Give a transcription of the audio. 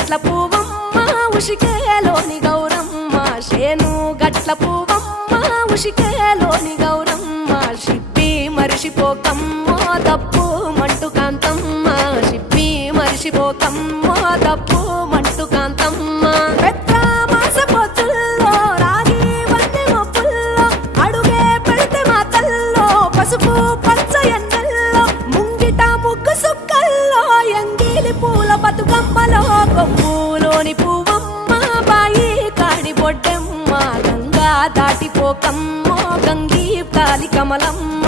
గట్ల పువ్వమ్మ ఉషికేలోని గౌరమ్మ శేను గట్ల పువ్వమ్మ ఉషికేలోని గౌరమ్మ షిప్పి మరిషిపోకమ్మో తప్పు మంటు కాంతమ్మ షిప్పి మరిషిపోకమ్మో తప్పు మంటు కాంతమ్మ పెద్ద మాస పొత్తుల్లో రాగి వన్నె మొప్పుల్లో అడుగే పెడితే మా తల్లో పసుపు పచ్చ ఎన్నెల్లో ముంగిట ముగ్గు సుక్కల్లో ఎంగిలి పూల బతుకమ్మలో కొమ్ములోని పువ్వమ్మ బాయి కాడి బొడ్డెమ్మ గంగా దాటిపోకమ్మో గంగీ కాలి కమలమ్మ